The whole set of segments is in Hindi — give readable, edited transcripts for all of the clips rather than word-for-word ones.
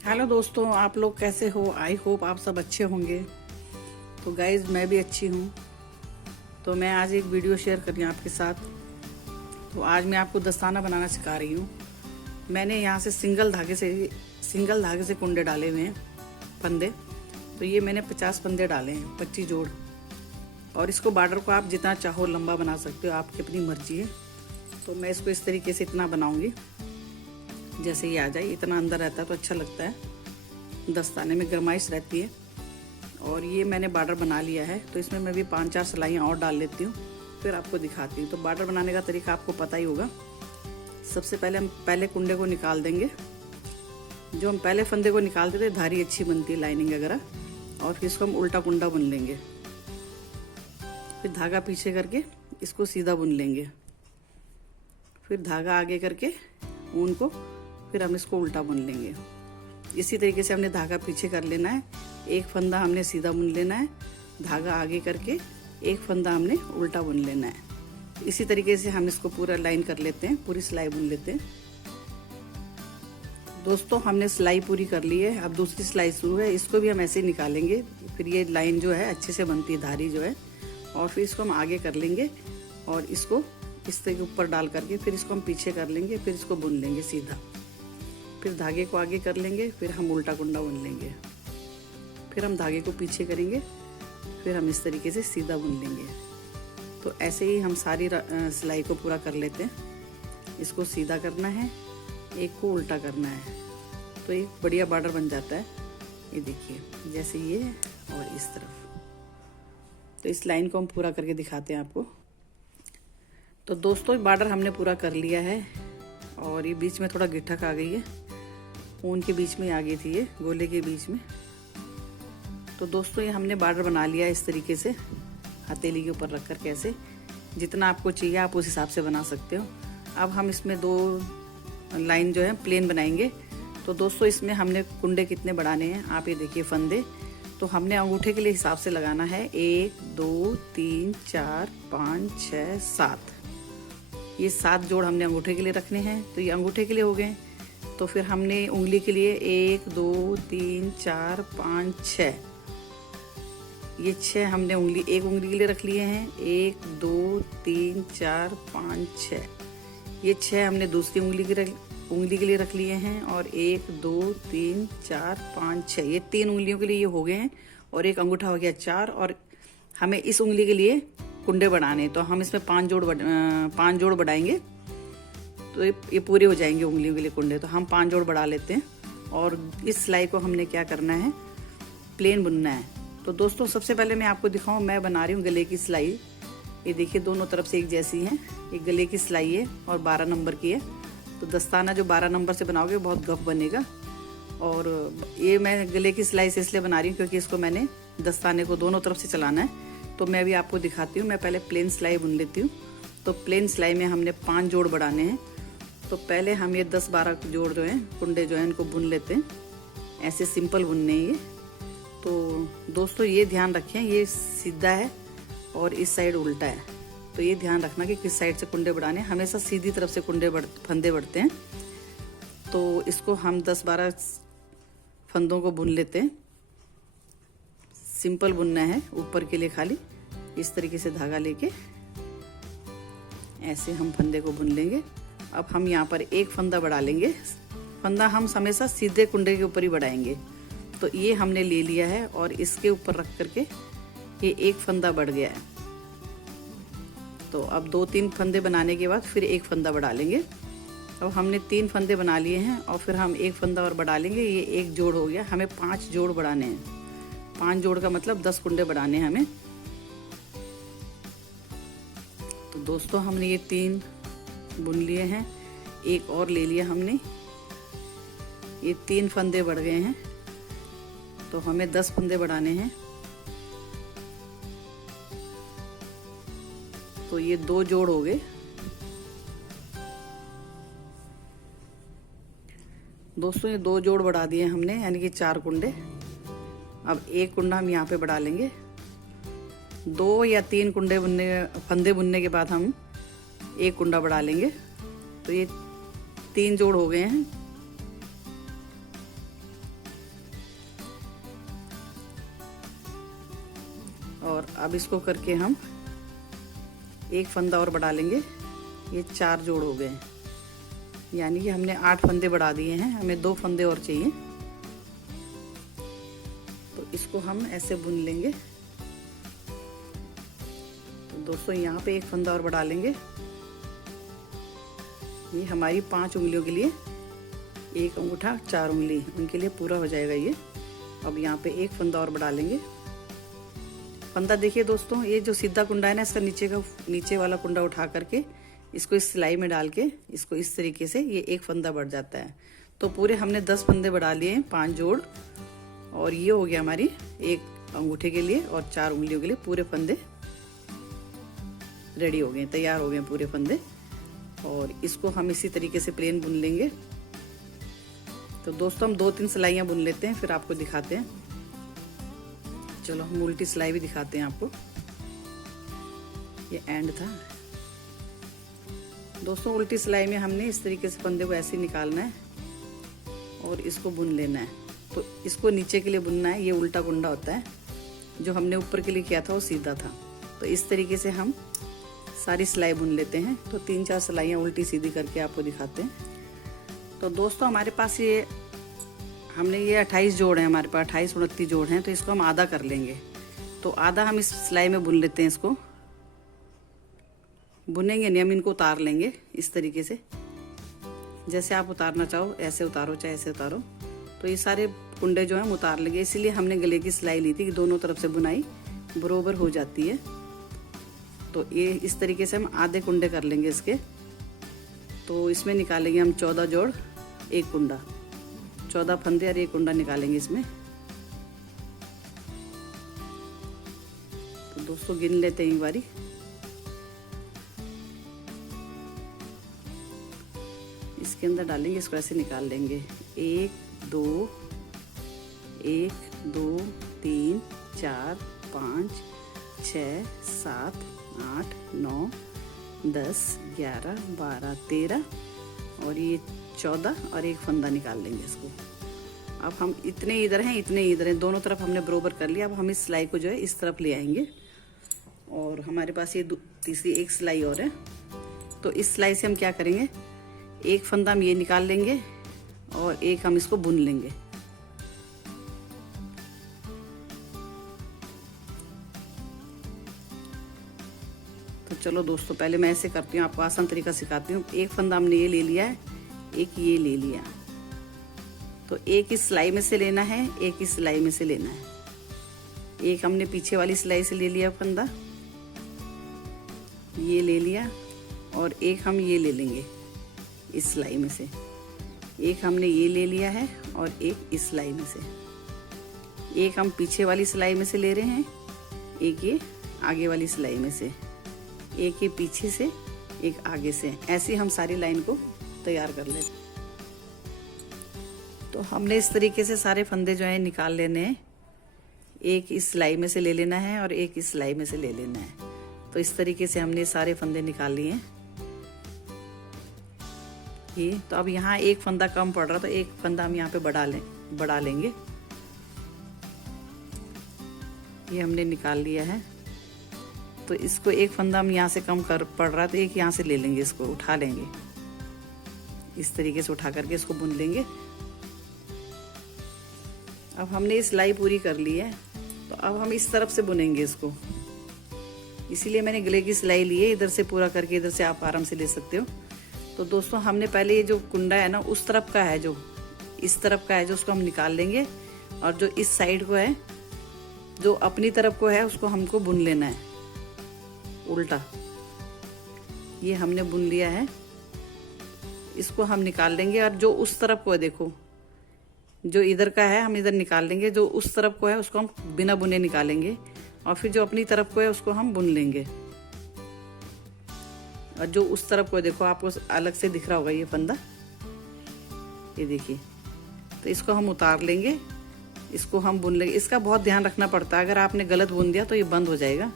हेलो दोस्तों, आप लोग कैसे हो? आई होप आप सब अच्छे होंगे। तो गाइज, मैं भी अच्छी हूँ। तो मैं आज एक वीडियो शेयर कर रही हूँ आपके साथ। तो आज मैं आपको दस्ताना बनाना सिखा रही हूँ। मैंने यहाँ से सिंगल धागे से कुंडे डाले हुए हैं, फंदे। तो ये मैंने 50 फंदे डाले हैं, 25 जोड़। और इसको बॉर्डर को आप जितना चाहो लंबा बना सकते हो, आपकी अपनी मर्जी है। तो मैं इसको इस तरीके से इतना बनाऊंगी जैसे ये आ जाए। इतना अंदर रहता है तो अच्छा लगता है, दस्ताने में गरमाइश रहती है। और ये मैंने बॉर्डर बना लिया है। तो इसमें मैं भी 5-4 सिलाइयाँ और डाल लेती हूँ, फिर आपको दिखाती हूँ। तो बॉर्डर बनाने का तरीका आपको पता ही होगा। सबसे पहले हम कुंडे को निकाल देंगे। जो हम पहले फंदे को निकालते थे, धारी अच्छी बनती है, लाइनिंग वगैरह। और फिर इसको हम उल्टा कुंडा बुन लेंगे। फिर धागा पीछे करके इसको सीधा बुन लेंगे। फिर धागा आगे करके ऊन को फिर हम इसको उल्टा बुन लेंगे। इसी तरीके से हमने धागा पीछे कर लेना है, एक फंदा हमने सीधा बुन लेना है, धागा आगे करके एक फंदा हमने उल्टा बुन लेना है। इसी तरीके से हम इसको पूरा लाइन कर लेते हैं, पूरी सिलाई बुन लेते हैं। दोस्तों, हमने सिलाई पूरी कर ली है। अब दूसरी सिलाई शुरू है, इसको भी हम ऐसे ही निकालेंगे। फिर ये लाइन जो है अच्छे से बनती है, धारी जो है। और फिर इसको हम आगे कर लेंगे और इसको इस तरह के ऊपर डाल करके फिर इसको हम पीछे कर लेंगे। फिर इसको बुन लेंगे सीधा। फिर धागे को आगे कर लेंगे, फिर हम उल्टा कुंडा बुन लेंगे। फिर हम धागे को पीछे करेंगे, फिर हम इस तरीके से सीधा बुन लेंगे। तो ऐसे ही हम सारी सिलाई को पूरा कर लेते हैं। इसको सीधा करना है, एक को उल्टा करना है, तो एक बढ़िया बॉर्डर बन जाता है। ये देखिए, जैसे ये और इस तरफ। तो इस लाइन को हम पूरा करके दिखाते हैं आपको। तो दोस्तों, बॉर्डर हमने पूरा कर लिया है। और ये बीच में थोड़ा गिठक आ गई है, ऊन के बीच में आ गई थी, ये गोले के बीच में। तो दोस्तों, ये हमने बॉर्डर बना लिया इस तरीके से, हथेली के ऊपर रख कर। कैसे जितना आपको चाहिए आप उस हिसाब से बना सकते हो। अब हम इसमें 2 लाइन जो है प्लेन बनाएंगे। तो दोस्तों, इसमें हमने कुंडे कितने बढ़ाने हैं, आप ये देखिए फंदे। तो हमने अंगूठे के लिए हिसाब से लगाना है। 1 2 3 4 5 6 7। ये 7 जोड़ हमने अंगूठे के लिए रखने हैं। तो ये अंगूठे के लिए हो गए। तो फिर हमने उंगली के लिए 1 2 3 4 5 6, ये 6 हमने एक उंगली के लिए रख लिए हैं। 1 2 3 4 5 6, ये 6 हमने दूसरी उंगली के लिए रख लिए हैं। और 1 2 3 4 5 6, ये 3 उंगलियों के लिए ये हो गए हैं। और एक अंगूठा हो गया 4। और हमें इस उंगली के लिए कुंडे बढ़ाने, तो हम इसमें 5 जोड़ बढ़ाएंगे। तो ये पूरे हो जाएंगे उंगलियों के लिए कुंडे। तो हम 5 जोड़ बढ़ा लेते हैं। और इस सिलाई को हमने क्या करना है, प्लेन बुनना है। तो दोस्तों, सबसे पहले मैं आपको दिखाऊं, मैं बना रही हूँ गले की सिलाई। ये देखिए, दोनों तरफ से एक जैसी है। ये गले की सिलाई है और 12 नंबर की है। तो दस्ताना जो 12 नंबर से बनाओगे बहुत गफ बनेगा। और ये मैं गले की सिलाई से इसलिए बना रही हूँ क्योंकि इसको मैंने दस्ताने को दोनों तरफ से चलाना है। तो मैं भी आपको दिखाती हूँ। मैं पहले प्लेन सिलाई बुन लेती हूँ। तो प्लेन सिलाई में हमने 5 जोड़ बढ़ाने हैं। तो पहले हम ये 10-12 जोड़ जो हैं, कुंडे जो हैं, इनको बुन लेते हैं। ऐसे सिंपल बुनने हैं ये। तो दोस्तों, ये ध्यान रखें, ये सीधा है और इस साइड उल्टा है। तो ये ध्यान रखना कि किस साइड से कुंडे बढ़ाने। हमेशा सीधी तरफ से फंदे बढ़ते हैं। तो इसको हम 10-12 फंदों को बुन लेते हैं। सिंपल बुनना है, ऊपर के लिए खाली इस तरीके से धागा लेके ऐसे हम फंदे को बुन लेंगे। अब हम यहाँ पर एक फंदा बढ़ा लेंगे। फंदा हम हमेशा सीधे कुंडे के ऊपर ही बढ़ाएंगे। तो ये हमने ले लिया है और इसके ऊपर रख करके ये एक फंदा बढ़ गया है। तो अब 2-3 फंदे बनाने के बाद फिर एक फंदा बढ़ा लेंगे। अब हमने 3 फंदे बना लिए हैं और फिर हम एक फंदा और बढ़ा लेंगे। ये एक जोड़ हो गया। हमें 5 जोड़ बढ़ाने हैं। 5 जोड़ का मतलब 10 कुंडे बढ़ाने हैं हमें। तो दोस्तों, हमने ये 3 बुन लिए हैं, एक और ले लिया हमने। ये 3 फंदे बढ़ गए हैं। तो हमें 10 फंदे बढ़ाने हैं। तो ये 2 जोड़ हो गए। दोस्तों, ये 2 जोड़ बढ़ा दिए हमने, यानी कि 4 कुंडे। अब एक कुंडा हम यहाँ पे बढ़ा लेंगे। 2 या 3 फंदे बुनने के बाद हम एक कुंडा बढ़ा लेंगे। तो ये 3 जोड़ हो गए हैं। अब इसको करके हम एक फंदा और बढ़ा लेंगे। ये 4 जोड़ हो गए, यानी कि हमने 8 फंदे बढ़ा दिए हैं, हमें 2 फंदे और चाहिए। तो इसको हम ऐसे बुन लेंगे। तो दोस्तों यहाँ पे एक फंदा और बढ़ा लेंगे। ये हमारी 5 उंगलियों के लिए, 1 अंगूठा 4 उंगली, उनके लिए पूरा हो जाएगा ये। अब यहाँ पे एक फंदा और बढ़ा लेंगे। फंदा देखिए दोस्तों, ये जो सीधा कुंडा है ना, इसका नीचे वाला कुंडा उठा करके इसको इस सिलाई में डाल के इसको इस तरीके से ये एक फंदा बढ़ जाता है। तो पूरे हमने 10 फंदे बढ़ा लिए हैं, 5 जोड़, और ये हो गया हमारी 1 अंगूठे के लिए और 4 उंगलियों के लिए पूरे फंदे रेडी हो गए, तैयार हो गए पूरे फंदे। और इसको हम इसी तरीके से प्लेन बुन लेंगे। तो दोस्तों हम 2-3 सिलाइयाँ बुन लेते हैं, फिर आपको दिखाते हैं। चलो हम उल्टी सिलाई भी दिखाते हैं आपको। ये एंड था दोस्तों। उल्टी सिलाई में हमने इस तरीके से फंदे को ऐसे निकालना है और इसको बुन लेना है। तो इसको नीचे के लिए बुनना है, ये उल्टा कुंडा होता है, जो हमने ऊपर के लिए किया था वो सीधा था। तो इस तरीके से हम सारी सिलाई बुन लेते हैं। तो 3-4 सिलाइयाँ उल्टी सीधी करके आपको दिखाते हैं। तो दोस्तों हमारे पास ये हमने ये 28 जोड़ हैं, हमारे पास 28-29 जोड़ हैं। तो इसको हम आधा कर लेंगे। तो आधा हम इस सिलाई में बुन लेते हैं। इसको बुनेंगे नहीं, हम इनको उतार लेंगे इस तरीके से। जैसे आप उतारना चाहो ऐसे उतारो, चाहे ऐसे उतारो। तो ये सारे कुंडे जो हैं हम उतार लेंगे। इसीलिए हमने गले की सिलाई ली थी कि दोनों तरफ से बुनाई बराबर हो जाती है। तो ये इस तरीके से हम आधे कुंडे कर लेंगे इसके। तो इसमें निकालेंगे हम 14 जोड़, 1 कुंडा, 14 फंदे और 1 कुंडा निकालेंगे इसमें। तो दोस्तों गिन लेते हैं एक बारी। इसके अंदर डालेंगे, इसको ऐसे निकाल लेंगे। 1 2 3 4 5 6 7 8 9 10 11 12 13 और ये 14 और 1 फंदा निकाल लेंगे इसको। अब हम इतने इधर हैं, इतने इधर हैं, दोनों तरफ हमने बरोबर कर लिया। अब हम इस सिलाई को जो है इस तरफ ले आएंगे। और हमारे पास ये तीसरी एक सिलाई और है। तो इस सिलाई से हम क्या करेंगे, एक फंदा हम ये निकाल लेंगे और एक हम इसको बुन लेंगे। तो चलो दोस्तों पहले मैं ऐसे करती हूँ, आपको आसान तरीका सिखाती हूँ। एक फंदा हमने ये ले लिया है, एक ये ले लिया। तो एक इस सिलाई में से लेना है, एक इस सिलाई में से लेना है। एक हमने पीछे वाली सिलाई से ले लिया फंदा, ये ले लिया, और एक हम ये ले लेंगे इस सिलाई में से। एक हमने ये ले लिया है और एक इस सिलाई में से। एक हम पीछे वाली सिलाई में से ले रहे हैं, एक ये आगे वाली सिलाई में से, एक ये पीछे से, एक आगे से। ऐसे हम सारी लाइन को तैयार कर लेते। तो हमने इस तरीके से सारे फंदे जो हैं निकाल लेने हैं। एक इस सिलाई में से ले लेना है और एक इस सिलाई में से ले लेना है। तो इस तरीके से हमने सारे फंदे निकाल लिए हैं। ये तो अब यहाँ एक फंदा कम पड़ रहा, तो एक फंदा हम यहाँ पे बढ़ा लेंगे। ये हमने निकाल लिया है। तो इसको एक फंदा हम यहाँ से कम कर पड़ रहा, तो एक यहाँ से ले लेंगे, इसको उठा लेंगे। इस तरीके से उठा करके इसको बुन लेंगे। अब हमने ये सिलाई पूरी कर ली है। तो अब हम इस तरफ से बुनेंगे इसको। इसीलिए मैंने गले की सिलाई ली है, इधर से पूरा करके इधर से आप आराम से ले सकते हो। तो दोस्तों हमने पहले ये जो कुंडा है ना, उस तरफ का है, जो इस तरफ का है, जो उसको हम निकाल लेंगे। और जो इस साइड को है, जो अपनी तरफ को है, उसको हमको बुन लेना है उल्टा। ये हमने बुन लिया है, इसको हम निकाल लेंगे। और जो उस तरफ को है, देखो जो इधर का है हम इधर निकाल लेंगे, जो उस तरफ को है उसको हम बिना बुने निकालेंगे। और फिर जो अपनी तरफ को है उसको हम बुन लेंगे। और जो उस तरफ को देखो, आपको अलग से दिख रहा होगा ये फंदा, ये देखिए। तो इसको हम उतार लेंगे, इसको हम बुन लेंगे। इसका बहुत ध्यान रखना पड़ता है, अगर आपने गलत बुन दिया तो ये बंद हो जाएगा।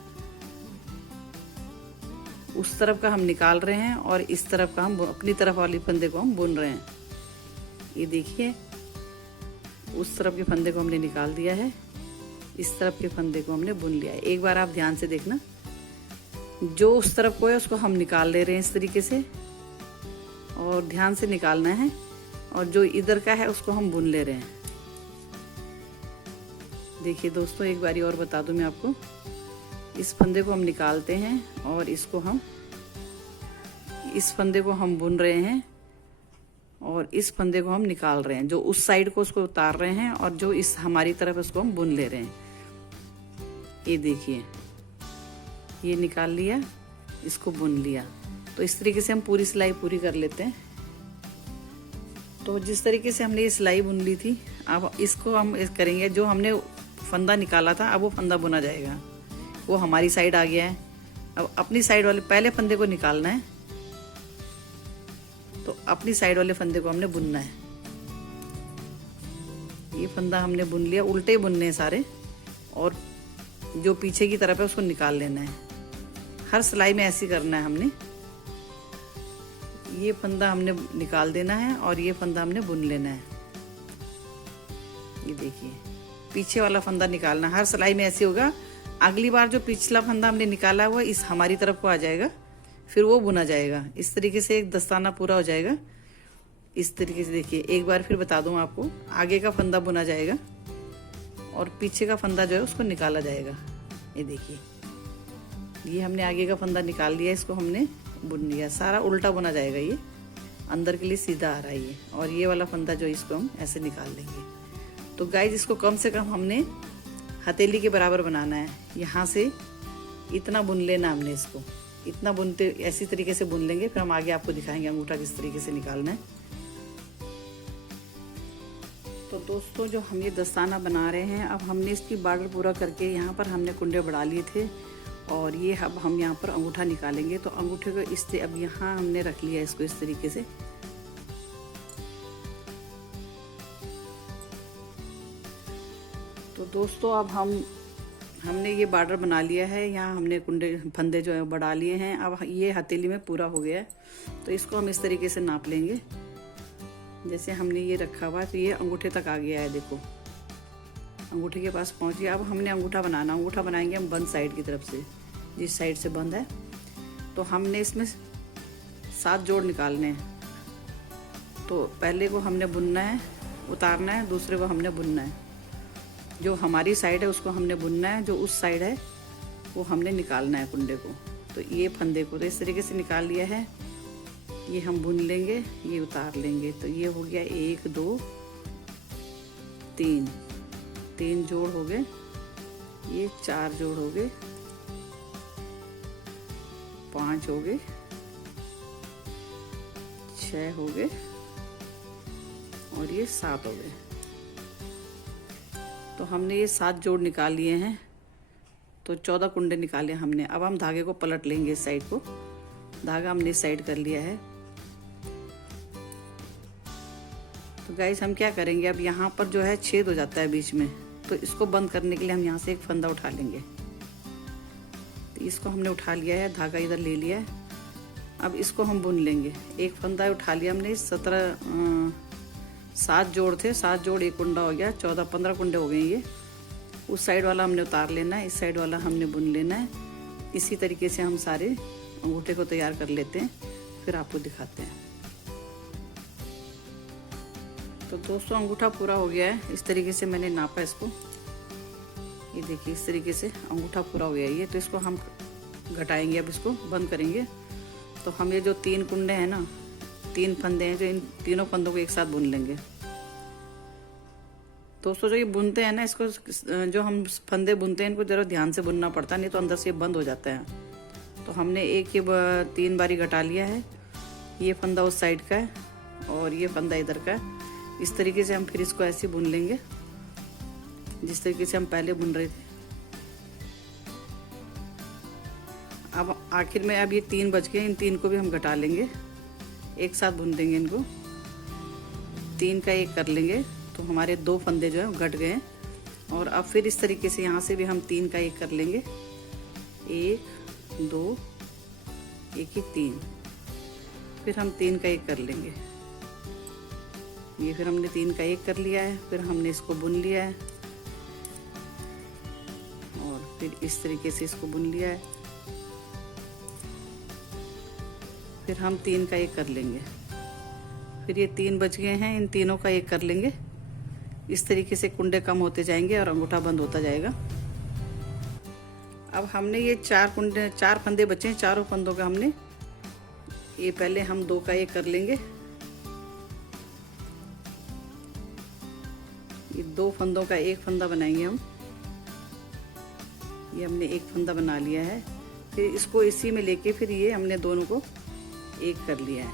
उस तरफ का हम निकाल रहे हैं और इस तरफ का हम अपनी तरफ वाली फंदे को हम बुन रहे हैं। ये देखिए, उस तरफ के फंदे को हमने निकाल दिया है इस तरफ के फंदे को हमने बुन लिया है। एक बार आप ध्यान से देखना, जो उस तरफ को है उसको हम निकाल ले रहे हैं इस तरीके से, और ध्यान से निकालना है, और जो इधर का है उसको हम बुन ले रहे हैं। देखिए दोस्तों, एक बारी और बता दूं मैं आपको, इस फंदे को हम निकालते हैं और इसको हम, इस फंदे को हम बुन रहे हैं और इस फंदे को हम निकाल रहे हैं। जो उस साइड को उसको उतार रहे हैं और जो इस हमारी तरफ उसको हम बुन ले रहे हैं। ये देखिए, ये निकाल लिया, इसको बुन लिया। तो इस तरीके से हम पूरी सिलाई पूरी कर लेते हैं। तो जिस तरीके से हमने ये सिलाई बुन ली थी, अब इसको हम करेंगे, जो हमने फंदा निकाला था अब वो फंदा बुना जाएगा। वो हमारी साइड आ गया है। अब अपनी साइड वाले पहले फंदे को निकालना है, तो अपनी साइड वाले फंदे को हमने बुनना है। ये फंदा हमने बुन लिया, उल्टे बुनने हैं सारे, और जो पीछे की तरफ है उसको निकाल लेना है। हर सिलाई में ऐसे करना है हमने। ये फंदा हमने निकाल देना है और ये फंदा हमने बुन लेना है। ये देखिए, पीछे वाला फंदा निकालना, हर सिलाई में ऐसे होगा। अगली बार जो पिछला फंदा हमने निकाला हुआ इस हमारी तरफ को आ जाएगा, फिर वो बुना जाएगा। इस तरीके से एक दस्ताना पूरा हो जाएगा। इस तरीके से देखिए, एक बार फिर बता दूं आपको, आगे का फंदा बुना जाएगा और पीछे का फंदा जो है उसको निकाला जाएगा। ये देखिए, ये हमने आगे का फंदा निकाल लिया, इसको हमने बुन लिया। सारा उल्टा बुना जाएगा, ये अंदर के लिए सीधा आ रहा है ये। और ये वाला फंदा जो, इसको हम ऐसे निकाल लेंगे। तो गाइज, इसको कम से कम हमने हथेली के बराबर बनाना है। यहाँ से इतना बुन लेना हमने, इसको इतना बुनते, ऐसी तरीके से बुन लेंगे। फिर हम आगे आपको दिखाएंगे अंगूठा किस तरीके से निकालना है। तो दोस्तों, जो हम ये दस्ताना बना रहे हैं, अब हमने इसकी बॉर्डर पूरा करके यहाँ पर हमने कुंडे बढ़ा लिए थे, और ये अब हम यहाँ पर अंगूठा निकालेंगे। तो अंगूठे को इससे अब यहाँ हमने रख लिया इसको इस तरीके से। तो दोस्तों, अब हमने ये बॉर्डर बना लिया है। यहाँ हमने कुंडे फंदे जो है बढ़ा लिए हैं। अब ये हथेली में पूरा हो गया है, तो इसको हम इस तरीके से नाप लेंगे। जैसे हमने ये रखा हुआ है, तो ये अंगूठे तक आ गया है। देखो, अंगूठे के पास पहुंच गया। अब हमने अंगूठा बनाना, अंगूठा बनाएंगे हम बंद साइड की तरफ से, जिस साइड से बंद है। तो हमने इसमें 7 जोड़ निकालने हैं। तो पहले को हमने बुनना है, उतारना है, दूसरे को हमने बुनना है। जो हमारी साइड है उसको हमने बुनना है, जो उस साइड है वो हमने निकालना है कुंडे को। तो ये फंदे को तो इस तरीके से निकाल लिया है। ये हम बुन लेंगे, ये उतार लेंगे। तो ये हो गया 1 2 3 जोड़ हो गए। ये 4 जोड़ हो गए, 5 हो गए, 6 हो गए, और ये 7 हो गए। तो हमने ये 7 जोड़ निकाल लिए हैं। तो 14 कुंडे निकाले हमने। अब हम धागे को पलट लेंगे, इस साइड को। धागा हमने इस साइड कर लिया है। तो गाइस, हम क्या करेंगे, अब यहाँ पर जो है छेद हो जाता है बीच में, तो इसको बंद करने के लिए हम यहाँ से एक फंदा उठा लेंगे। तो इसको हमने उठा लिया है, धागा इधर ले लिया है। अब इसको हम बुन लेंगे। एक फंदा उठा लिया हमने। 7 जोड़ थे, 7 जोड़ 1 कुंडा हो गया, 14-15 कुंडे हो गए ये। उस साइड वाला हमने उतार लेना है, इस साइड वाला हमने बुन लेना है। इसी तरीके से हम सारे अंगूठे को तैयार कर लेते हैं, फिर आपको दिखाते हैं। तो दोस्तों, अंगूठा पूरा हो गया है। इस तरीके से मैंने नापा इसको। ये देखिए, इस तरीके से अंगूठा पूरा हो गया है ये। तो इसको हम घटाएंगे, अब इसको बंद करेंगे। तो हम ये जो 3 कुंडे हैं ना, 3 फंदे हैं, जो इन तीनों फंदों को एक साथ बुन लेंगे। दोस्तों, जो ये बुनते हैं ना, इसको जो हम फंदे बुनते हैं, इनको जरा ध्यान से बुनना पड़ता है, नहीं तो अंदर से ये बंद हो जाता है। तो हमने एक ही 3 बारी घटा लिया है। ये फंदा उस साइड का है और ये फंदा इधर का है। इस तरीके से हम फिर इसको ऐसे बुन लेंगे, जिस तरीके से हम पहले बुन रहे थे। अब आखिर में अब ये 3 बच गए, इन 3 को भी हम घटा लेंगे, एक साथ बुन देंगे इनको। 3 का 1 कर लेंगे, तो हमारे 2 फंदे जो है घट गए। और अब फिर इस तरीके से यहाँ से भी हम 3 का 1 कर लेंगे। 1 2 1 ही 3, फिर हम 3 का 1 कर लेंगे। ये फिर हमने 3 का 1 कर लिया है। फिर हमने इसको बुन लिया है। फिर इस तरीके से इसको बुन लिया है। फिर हम 3 का एक कर लेंगे। फिर ये 3 बच गए हैं, इन तीनों का एक कर लेंगे। इस तरीके से कुंडे कम होते जाएंगे और अंगूठा बंद होता जाएगा। अब हमने ये 4 फंदे बचे हैं, चारों फंदों का हमने ये पहले हम 2 का एक कर लेंगे। ये 2 फंदों का एक फंदा बनाएंगे हम। ये हमने एक फंदा बना लिया है। फिर इसको इसी में लेके फिर ये हमने दोनों को एक कर लिया है।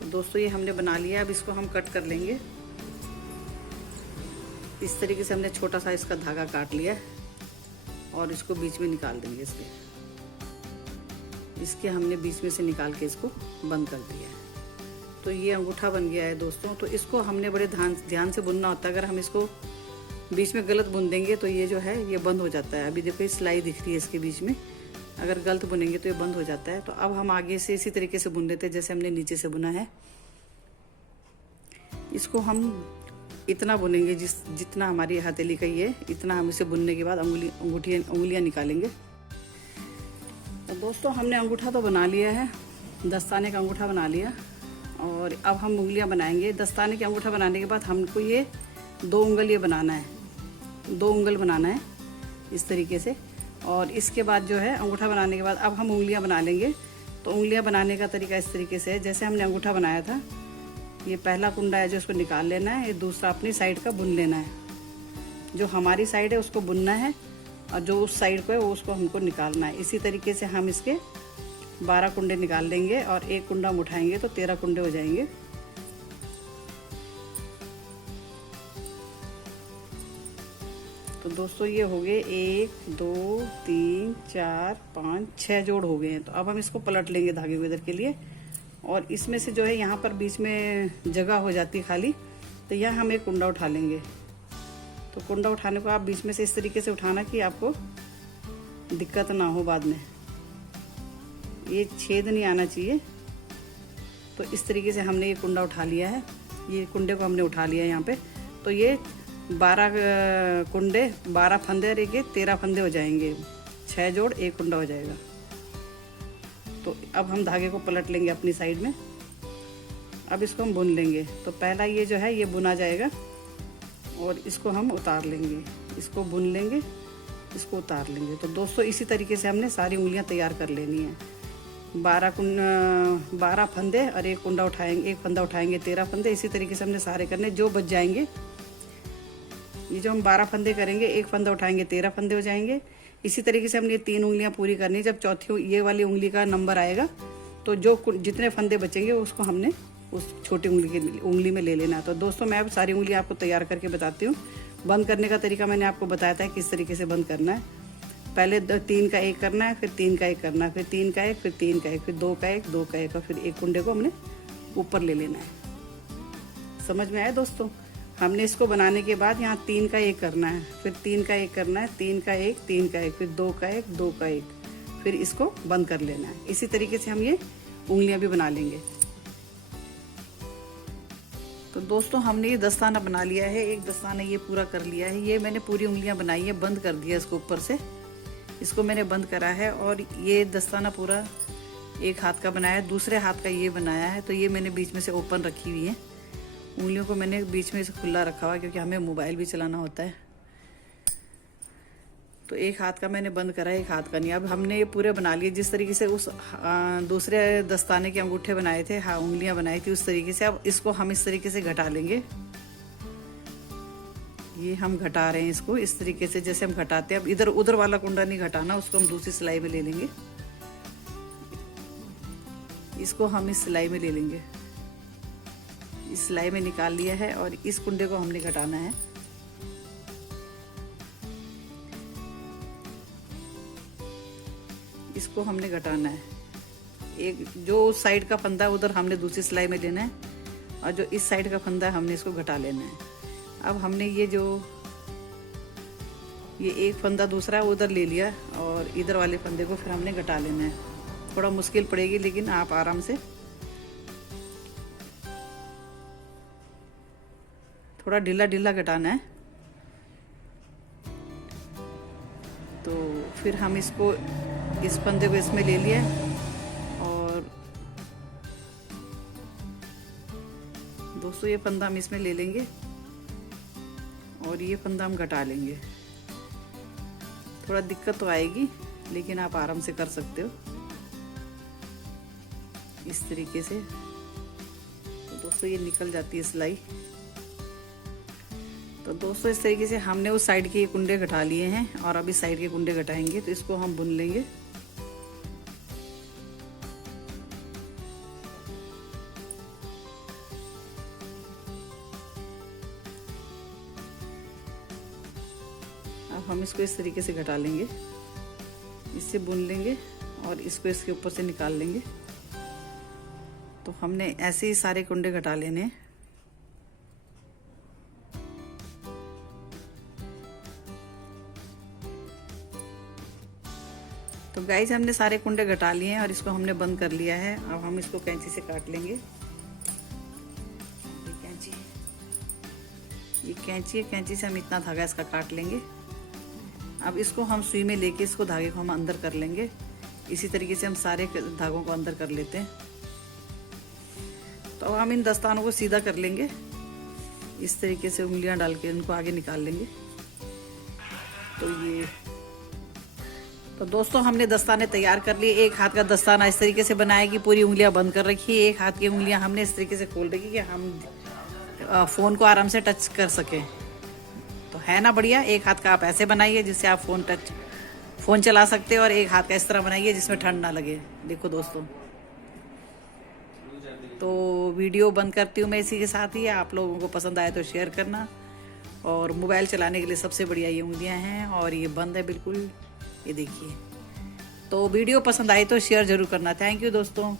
तो दोस्तों ये हमने बना लिया। अब इसको हम कट कर लेंगे। इस तरीके से हमने छोटा सा इसका धागा काट लिया है और इसको बीच में निकाल देंगे। इसके हमने बीच में से निकाल के इसको बंद कर दिया है। तो ये अंगूठा बन गया है दोस्तों। तो इसको हमने बड़े ध्यान से बुनना होता है। अगर हम इसको बीच में गलत बुन देंगे तो ये जो है ये बंद हो जाता है। अभी देखो ये सिलाई दिख रही है इसके बीच में, अगर गलत बुनेंगे तो ये बंद हो जाता है। तो अब हम आगे से इसी तरीके से बुन लेते हैं जैसे हमने नीचे से बुना है। इसको हम इतना बुनेंगे जितना हमारी हथेली का ये, इतना हम इसे बुनने के बाद उंगलियां निकालेंगे। तो दोस्तों हमने अंगूठा तो बना लिया है, दस्ताने का अंगूठा बना लिया। और अब हम उंगलियां बनाएंगे। दस्ताने के अंगूठा बनाने के बाद हमको ये 2 उंगल ये बनाना है, 2 उंगल बनाना है इस तरीके से। और इसके बाद जो है अंगूठा बनाने के बाद अब हम उंगलियां बना लेंगे। तो उंगलियां बनाने का तरीका इस तरीके से है जैसे हमने अंगूठा बनाया था। ये पहला कुंडा है जो उसको निकाल लेना है, ये दूसरा अपनी साइड का बुन लेना है। जो हमारी साइड है उसको बुनना है और जो उस साइड को है वो उसको हमको निकालना है। इसी तरीके से हम इसके 12 कुंडे निकाल लेंगे और एक कुंडा हम उठाएंगे तो 13 कुंडे हो जाएंगे। तो दोस्तों ये हो गए 1 2 3 4 5 6 जोड़ हो गए हैं। तो अब हम इसको पलट लेंगे धागे को इधर के लिए। और इसमें से जो है यहाँ पर बीच में जगह हो जाती है खाली, तो यहाँ हम एक कुंडा उठा लेंगे। तो कुंडा उठाने को आप बीच में से इस तरीके से उठाना कि आपको दिक्कत ना हो बाद में, ये छेद नहीं आना चाहिए। तो इस तरीके से हमने ये कुंडा उठा लिया है, ये कुंडे को हमने उठा लिया है यहाँ पे। तो ये 12 कुंडे 12 फंदे और 13 फंदे हो जाएंगे। 6 जोड़ एक कुंडा हो जाएगा। तो अब हम धागे को पलट लेंगे अपनी साइड में। अब इसको हम बुन लेंगे। तो पहला ये जो है ये बुना जाएगा और इसको हम उतार लेंगे, इसको बुन लेंगे, इसको उतार लेंगे। तो दोस्तों इसी तरीके से हमने सारी उंगलियां तैयार कर लेनी है। 12 फंदे और एक कुंडा उठाएंगे, एक फंदा उठाएंगे, 13 फंदे। इसी तरीके से हमने सारे करने। जो बच जाएंगे, ये जो हम 12 फंदे करेंगे, एक फंदा उठाएंगे, 13 फंदे हो जाएंगे। इसी तरीके से हमने ये 3 उंगलियां पूरी करनी है। जब चौथी ये वाली उंगली का नंबर आएगा तो जो जितने फंदे बचेंगे उसको हमने उस छोटी उंगली में ले लेना। तो दोस्तों मैं अब सारी उंगलियां आपको तैयार करके बताती हूँ। बंद करने का तरीका मैंने आपको बताया था किस तरीके से बंद करना है। पहले 3 का एक करना है, फिर 3 का एक करना है, फिर 3 का एक, फिर 3 का एक, फिर 2 का एक, 2 का एक, और फिर एक कुंडे को हमने ऊपर ले लेना है। समझ में आया दोस्तों? हमने इसको बनाने के बाद यहाँ 3 का एक करना है, फिर 3 का एक करना है, 3 का एक, 3 का एक, फिर 2 का एक, 2 का एक, फिर इसको बंद कर लेना है। इसी तरीके से हम ये उंगलियां भी बना लेंगे। तो दोस्तों हमने ये दस्ताना बना लिया है, एक दस्ताना ये पूरा कर लिया है। ये मैंने पूरी उंगलियां बनाई है, बंद कर दिया इसको ऊपर से, इसको मैंने बंद करा है। और ये दस्ताना पूरा एक हाथ का बनाया है, दूसरे हाथ का ये बनाया है। तो ये मैंने बीच में से ओपन रखी हुई है, उंगलियों को मैंने बीच में से खुला रखा हुआ क्योंकि हमें मोबाइल भी चलाना होता है। तो एक हाथ का मैंने बंद करा है, एक हाथ का नहीं। अब हमने ये पूरे बना लिए जिस तरीके से उस दूसरे दस्ताने के अंगूठे बनाए थे, हाँ उंगलियां बनाई थी उस तरीके से। अब इसको हम इस तरीके से घटा लेंगे। ये हम घटा रहे हैं इसको इस तरीके से जैसे हम घटाते हैं। अब इधर उधर वाला कुंडा नहीं घटाना, उसको हम दूसरी सिलाई में ले लेंगे। इसको हम इस सिलाई में ले लेंगे, इस सिलाई में निकाल लिया है और इस कुंडे को हमने घटाना है। इसको हमने घटाना है। एक जो उस साइड का फंदा है उधर हमने दूसरी सिलाई में लेना है और जो इस साइड का फंदा है हमने इसको घटा लेना है। अब हमने ये एक फंदा दूसरा है उधर ले लिया और इधर वाले फंदे को फिर हमने घटा लेना है। थोड़ा मुश्किल पड़ेगी लेकिन आप आराम से, थोड़ा ढीला ढीला घटाना है। फिर हम इसको इस फंदे को इसमें ले लिया और दोस्तों ये फंदा हम इसमें ले लेंगे और ये फंदा हम घटा लेंगे। थोड़ा दिक्कत तो आएगी लेकिन आप आराम से कर सकते हो इस तरीके से। तो दोस्तों ये निकल जाती है सिलाई। तो दोस्तों इस तरीके से हमने उस साइड के ये कुंडे घटा लिए हैं और अब इस साइड के कुंडे घटाएंगे। तो इसको हम बुन लेंगे। अब हम इसको इस तरीके से घटा लेंगे, इससे बुन लेंगे और इसको इसके ऊपर से निकाल लेंगे। तो हमने ऐसे ही सारे कुंडे घटा लेने हैं। तो गाइस हमने सारे कुंडे घटा लिए हैं और इसको हमने बंद कर लिया है। अब हम इसको कैंची से काट लेंगे। ये कैंची है, कैंची से हम इतना धागा इसका काट लेंगे। अब इसको हम सुई में लेके इसको धागे को हम अंदर कर लेंगे। इसी तरीके से हम सारे धागों को अंदर कर लेते हैं। तो अब हम इन दस्तानों को सीधा कर लेंगे। इस तरीके से उंगलियां डाल के इनको आगे निकाल लेंगे। तो दोस्तों हमने दस्ताने तैयार कर लिए। एक हाथ का दस्ताना इस तरीके से बनाया कि पूरी उंगलियां बंद कर रखी है। एक हाथ की उंगलियां हमने इस तरीके से खोल रखी कि हम फ़ोन को आराम से टच कर सकें। तो है ना बढ़िया। एक हाथ का आप ऐसे बनाइए जिससे आप फ़ोन चला सकते हो और एक हाथ का इस तरह बनाइए जिसमें ठंड ना लगे। देखो दोस्तों, तो वीडियो बंद करती हूँ मैं इसी के साथ ही। आप लोगों को पसंद आए तो शेयर करना। और मोबाइल चलाने के लिए सबसे बढ़िया ये उंगलियां हैं और ये बंद है बिल्कुल, ये देखिए। तो वीडियो पसंद आई तो शेयर ज़रूर करना। थैंक यू दोस्तों।